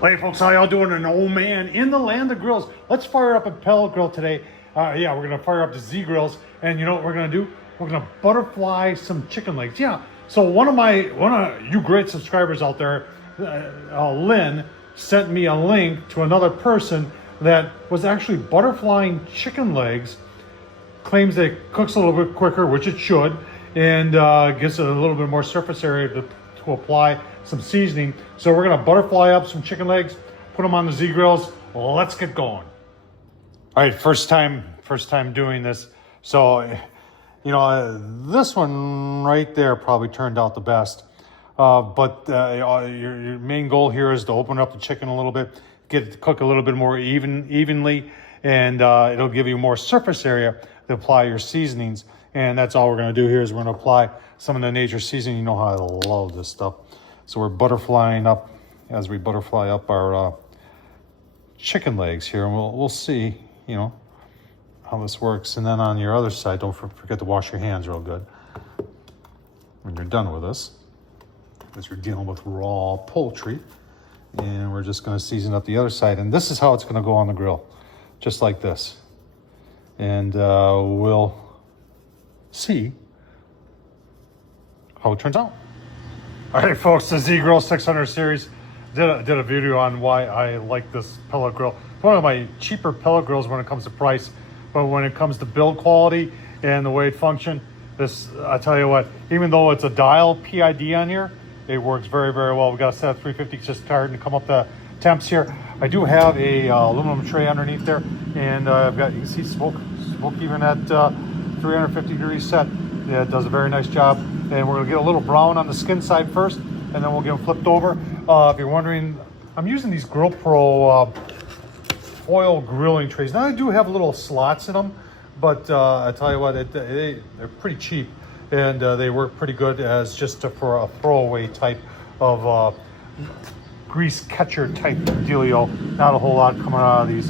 Hey folks, how y'all doing? An old man in the land of grills. Let's fire up a pellet grill today. Yeah, we're gonna fire up the Z grills, and you know what we're gonna do? We're gonna butterfly some chicken legs. Yeah. So one of you great subscribers out there, Lynn, sent me a link to another person that was actually butterflying chicken legs. Claims that it cooks a little bit quicker, which it should, and gives it a little bit more surface area to apply some seasoning. So we're gonna butterfly up some chicken legs, put them on the Z grills. Let's get going. All right, first time doing this. So, you know, this one right there probably turned out the best. But your main goal here is to open up the chicken a little bit, get it to cook a little bit more evenly, and it'll give you more surface area to apply your seasonings. And that's all we're gonna do here is we're gonna apply some of the nature seasoning. You know how I love this stuff. So we're butterflying up as we butterfly up our chicken legs here, and we'll see, you know, how this works. And then on your other side, don't forget to wash your hands real good when you're done with this, because we're dealing with raw poultry. And we're just going to season up the other side, and this is how it's going to go on the grill, just like this. And we'll see how it turns out. All right, folks, the Z Grill 600 series did a video on why I like this pellet grill. It's one of my cheaper pellet grills when it comes to price, but when it comes to build quality and the way it functions, this, I tell you what, even though it's a dial PID on here, it works very, very well. We got a set of 350 just starting to come up the temps here. I do have a aluminum tray underneath there, and I've got, you can see smoke even at 350 degrees set. Yeah, it does a very nice job. And we're gonna get a little brown on the skin side first, and then we'll get them flipped over. If you're wondering, I'm using these Grill Pro foil grilling trays. Now I do have little slots in them, but I tell you what, they're pretty cheap, and they work pretty good as just for a throwaway type of grease catcher type dealio. Not a whole lot coming out of these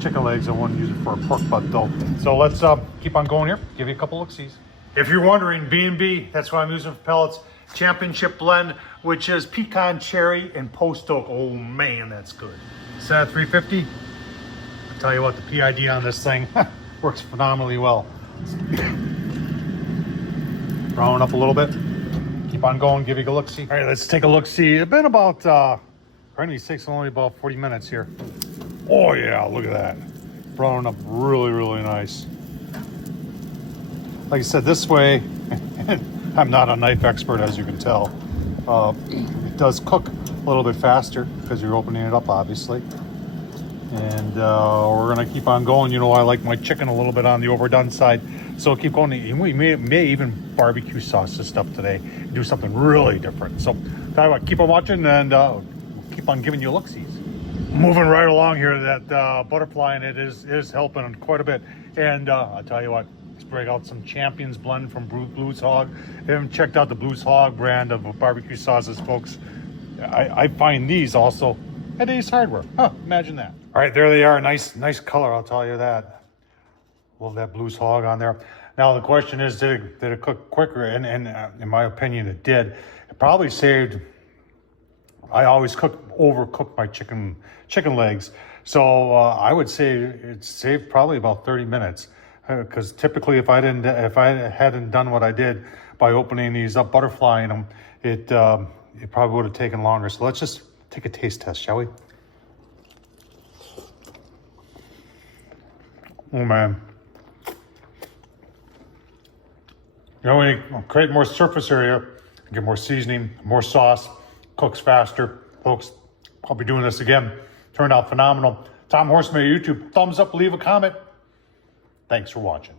chicken legs. I wouldn't use it for a pork butt though. So let's keep on going here, give you a couple look-sees. If you're wondering, B&B, that's what I'm using for pellets. Championship blend, which is pecan, cherry, and post oak. Oh man, that's good. Set at 350. I'll tell you what, the PID on this thing works phenomenally well. Brown up a little bit. Keep on going, give you a look-see. All right, let's take a look-see. It's been about, for any sakes, only about 40 minutes here. Oh yeah, look at that. Brown up really, really nice. Like I said, this way, I'm not a knife expert, as you can tell. It does cook a little bit faster because you're opening it up, obviously. And we're gonna keep on going. You know, I like my chicken a little bit on the overdone side, so keep going. We may even barbecue sauce this stuff today, do something really different. So, tell you what, keep on watching, and we'll keep on giving you look-sees. Moving right along here, that butterfly in it is helping quite a bit. And I'll tell you what, let's break out some Champions blend from Blues Hog. If you haven't checked out the Blues Hog brand of barbecue sauces, folks, I find these also at Ace Hardware. Huh, imagine that. All right, there they are. Nice color, I'll tell you that. Love that Blues Hog on there. Now the question is, did it cook quicker? And in my opinion, it did. It probably saved. I always overcook my chicken legs, so I would say it saved probably about 30 minutes. Because typically, if I hadn't done what I did by opening these up, butterflying them, it probably would have taken longer. So let's just take a taste test, shall we? Oh man! You know, when you create more surface area, get more seasoning, more sauce, cooks faster, folks. I'll be doing this again. Turned out phenomenal. Tom Horsman, YouTube. Thumbs up, leave a comment. Thanks for watching.